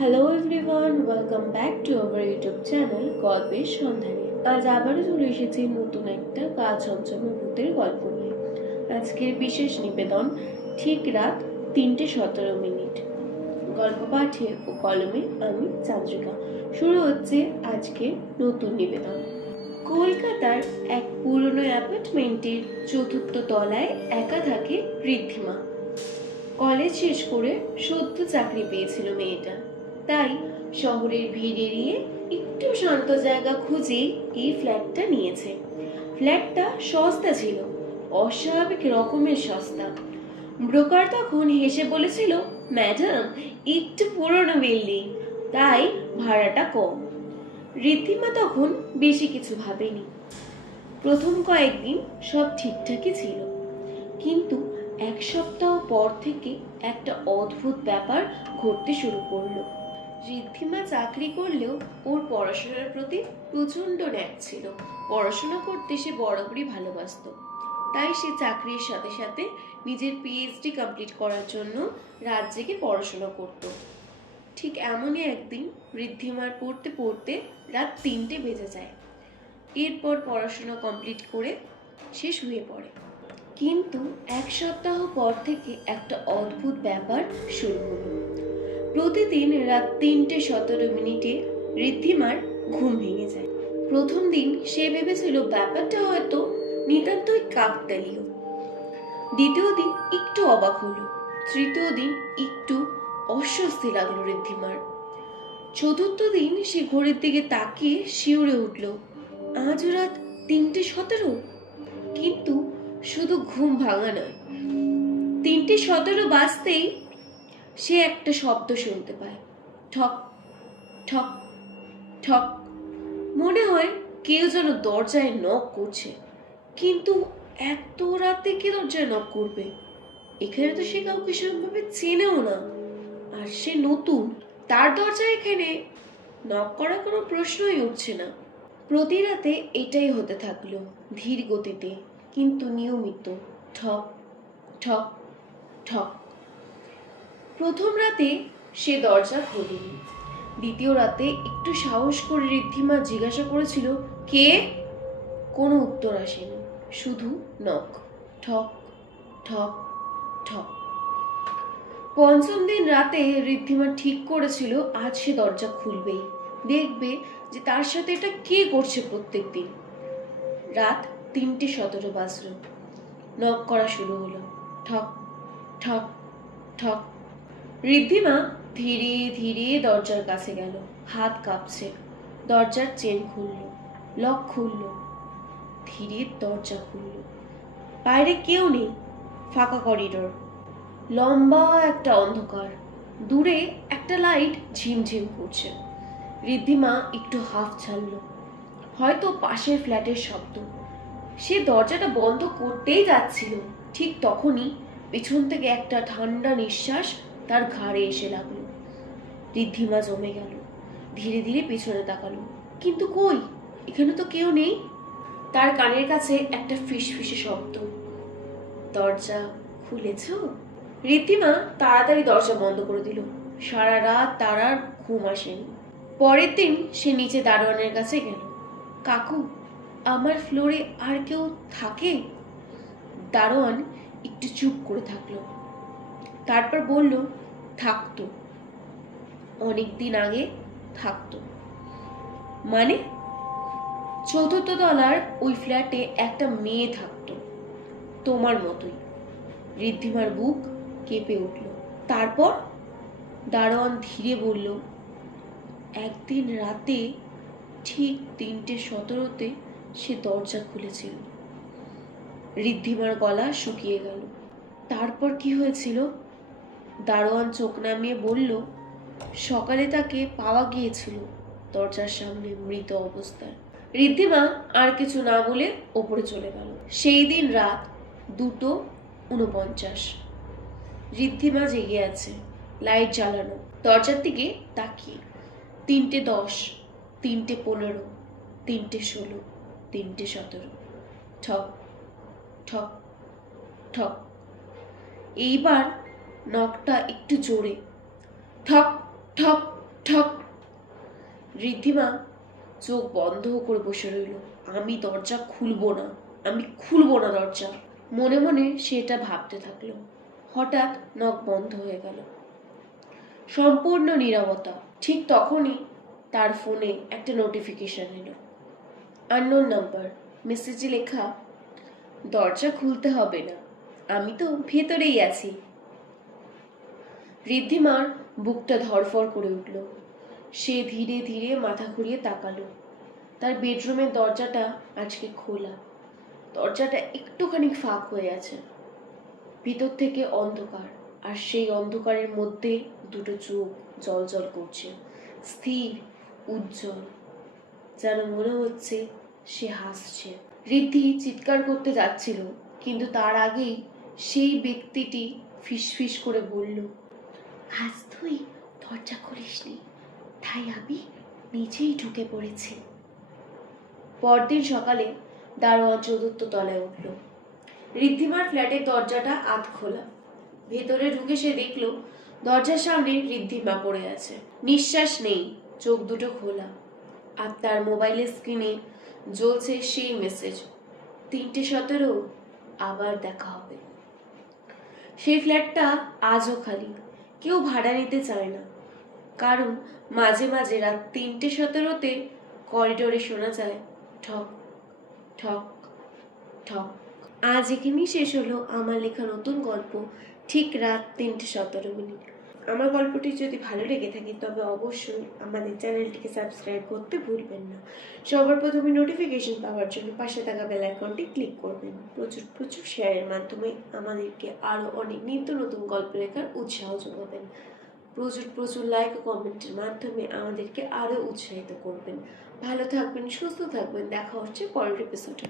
Hello everyone, welcome back to our YouTube channel গল্পের সন্ধানে। আজ আবারও চলে এসেছি নতুন একটা গা ছমছমে ভূতের গল্প নিয়ে। আজকের বিশেষ নিবেদন ঠিক রাত 3:17। গল্প পাঠে ও কলমে আমি চান্দ্রিকা। শুরু হচ্ছে আজকে নতুন নিবেদন। কলকাতার এক পুরনো অ্যাপার্টমেন্টের চতুর্থ তলায় একা থাকে ঋদ্ধিমা। কলেজ শেষ করে সদ্য চাকরি পেয়েছিল মেয়েটা, তাই শহরের ভিড় এড়িয়ে একটু শান্ত জায়গা খুঁজেই এই ফ্ল্যাটটা নিয়েছে। ফ্ল্যাটটা সস্তা ছিল, অস্বাভাবিক রকমের সস্তা। ব্রোকার তখন হেসে বলেছিল, ম্যাডাম একটু পুরনো বিল্ডিং, তাই ভাড়াটা কম। ঋদ্ধিমা তখন বেশি কিছু ভাবেনি। প্রথম কয়েকদিন সব ঠিকঠাকই ছিল, কিন্তু এক সপ্তাহ পর থেকে একটা অদ্ভুত ব্যাপার ঘটতে শুরু করলো। ঋদ্ধিমা চাকরি করলেও ওর পড়াশোনার প্রতি প্রচন্ড ন্যাক ছিল। পড়াশোনা করতে সে বরাবরই ভালোবাসতো, তাই সে চাকরির সাথে সাথে নিজের পিএইচডি কমপ্লিট করার জন্য রাত জেগে পড়াশোনা করত। ঠিক এমনই একদিন ঋদ্ধিমার পড়তে পড়তে রাত 3টে বেজে যায়। এরপর পড়াশোনা কমপ্লিট করে সে শুয়ে পড়ে। কিন্তু এক সপ্তাহ পর থেকে একটা অদ্ভুত ব্যাপার শুরু হলো। প্রতিদিন রাত 3:17 ঋদ্ধিমার ঘুম ভেঙে যায়। প্রথম দিন সে ভেবেছিল ব্যাপারটা হয়তো নিতান্তই কাকতালীয়। দ্বিতীয় দিন একটু অবাক হলো। তৃতীয় দিন একটু অস্বস্তি লাগলো ঋদ্ধিমার। চতুর্থ দিন সে ঘড়ির দিকে তাকিয়ে শিউরে উঠল, আজ রাত 3:17। কিন্তু শুধু ঘুম ভাঙা নয়, 3:17 বাজতেই সে একটা শব্দ শুনতে পায়, ঠক ঠক ঠক। মনে হয় কেউ যেন দরজায় নক করছে, কিন্তু এত রাতে কে দরজায় নক করবে? এখানে তো সে কাউকে সেরকমভাবে চেনেও না, আর সে নতুন। তার দরজায় এখানে নক করার কোনো প্রশ্নই উঠছে না। প্রতি রাতে এটাই হতে থাকলো, ধীর গতিতে কিন্তু নিয়মিত, ঠক ঠক ঠক। প্রথম রাতে সে দরজা খোলেনি। দ্বিতীয় রাতে একটু সাহস করে ঋদ্ধিমা জিজ্ঞাসা করেছিল, কে? কোনো উত্তর আসেনি, শুধু নক, ঠক ঠক ঠক। পঞ্চম দিন রাতে ঋদ্ধিমা ঠিক করেছিল আজ সে দরজা খুলবেই, দেখবে যে তার সাথে এটা কে করছে প্রত্যেক দিন। রাত 3:17 বাজলো, নক করা শুরু হলো, ঠক ঠক ঠক। ঋদ্ধিমা ধীরে ধীরে দরজার কাছে গেল, হাত কাঁপছে। দরজার চেন খুলল, লক খুলল, ধীরে দরজা খুলল। বাইরে কেউ নেই, ফাঁকা করিডোর, লম্বা একটা অন্ধকার। দূরে একটা লাইট ঝিমঝিম করছে। ঋদ্ধিমা একটু হাফ ছাড়ল, হয়তো পাশের ফ্ল্যাটের শব্দ। সে দরজাটা বন্ধ করতেই যাচ্ছিল, ঠিক তখনই পেছন থেকে একটা ঠান্ডা নিঃশ্বাস তার ঘাড়ে এসে লাগলো। ঋদ্ধিমা জমে গেল, ধীরে ধীরে পেছনে তাকালো, কিন্তু কই, এখানে তো কেউ নেই। তার কানের কাছে একটা ফিসফিসে শব্দ, দরজা খুলেছ? ঋদ্ধিমা তাড়াতাড়ি দরজা বন্ধ করে দিল। সারা রাত তার আর ঘুম আসেনি। পরের দিন সে নিচে দারোয়ানের কাছে গেল, কাকু, আমার ফ্লোরে আর কেউ থাকে? দারোয়ান একটু চুপ করে থাকলো, তারপর বলল, থাকতো, অনেকদিন আগে থাকতো। মানে? চতুর্থ তলার ওই ফ্ল্যাটে একটা মেয়ে থাকতো, তোমার মতোই। ঋদ্ধিমার বুক কেঁপে উঠল। তারপর? দারোয়ান ধীরে বলল, একদিন রাতে ঠিক 3:17 সে দরজা খুলেছিল। ঋদ্ধিমার গলা শুকিয়ে গেল। তারপর কি হয়েছিল? দারোয়ান চোখ নামিয়ে বলল, সকালে তাকে পাওয়া গিয়েছিল দরজার সামনে মৃত অবস্থায়। ঋদ্ধিমা আর কিছু না বলে ওপরে চলে গেল। সেই দিন রাত 2:49। ঋদ্ধিমা জেগে আছে, লাইট জ্বালানো, দরজার দিকে তাকিয়ে। 3:10, 3:15, 3:16, 3:17, ঠক ঠক ঠক। এইবার নকটা একটু জোরে, ঠক ঠক ঋদ্ধিমা চোখ বন্ধ করে বসে রইল। আমি দরজা খুলবো না, আমি খুলবো না দরজা। মনে মনে সেটা ভাবতে থাকলো। হঠাৎ নখ বন্ধ হয়ে গেল। সম্পূর্ণ নীরবতা। ঠিক তখনই তার ফোনে একটা নোটিফিকেশন এলো। Unknown number. মেসেজে লেখা, দরজা খুলতে হবে না, আমি তো ভেতরেই আছি। ঋদ্ধিমার বুকটা ধড়ফড় করে উঠল। সে ধীরে ধীরে মাথা ঘুরিয়ে তাকালো। তার বেডরুমের দরজাটা আজকে খোলা। দরজাটা একটুখানি ফাঁক হয়ে আছে। ভিতর থেকে অন্ধকার, আর সেই অন্ধকারের মধ্যে দুটো চোখ জ্বলজ্বল করছে, স্থির, উজ্জ্বল, যেন মনে হচ্ছে সে হাসছে। ঋদ্ধি চিৎকার করতে যাচ্ছিল, কিন্তু তার আগেই সেই ব্যক্তিটি ফিসফিস করে বলল, আজ তুই দরজা খুলিসনি, তাই আমি নিজেই ঢুকে পড়েছি। পরদিন সকালে দারোয়ান চতুর্থ তলায় উঠল। ঋদ্ধিমার ফ্ল্যাটের দরজাটা আধ খোলা। ভেতরে ঢুকে সে দেখল দরজার সামনে ঋদ্ধিমা পড়ে আছে। নিঃশ্বাস নেই, চোখ দুটো খোলা, আর তার মোবাইলের স্ক্রিনে জ্বলছে সেই মেসেজ, 3:17, আবার দেখা হবে। সেই ফ্ল্যাটটা আজও খালি। কেউ ভাড়া নিতে চায় না, কারণ মাঝে মাঝে রাত 3:17 করিডোরে শোনা যায় ঠক ঠক ঠক। আজ এখানেই শেষ হলো আমার লেখা নতুন গল্প, ঠিক রাত 3:17। আমার গল্পটি যদি ভালো লেগে থাকে তবে অবশ্যই আমাদের চ্যানেলটিকে সাবস্ক্রাইব করতে ভুলবেন না। সবার প্রথমে নোটিফিকেশন পাওয়ার জন্য পাশে থাকা বেল আইকনটি ক্লিক করবেন। প্রচুর প্রচুর শেয়ারের মাধ্যমে আমাদেরকে আরও অনেক নিত্য নতুন গল্প লেখার উৎসাহ যোগাবেন। প্রচুর প্রচুর লাইক ও কমেন্টের মাধ্যমে আমাদেরকে আরও উৎসাহিত করবেন। ভালো থাকবেন, সুস্থ থাকবেন। দেখা হচ্ছে পরের এপিসোডে।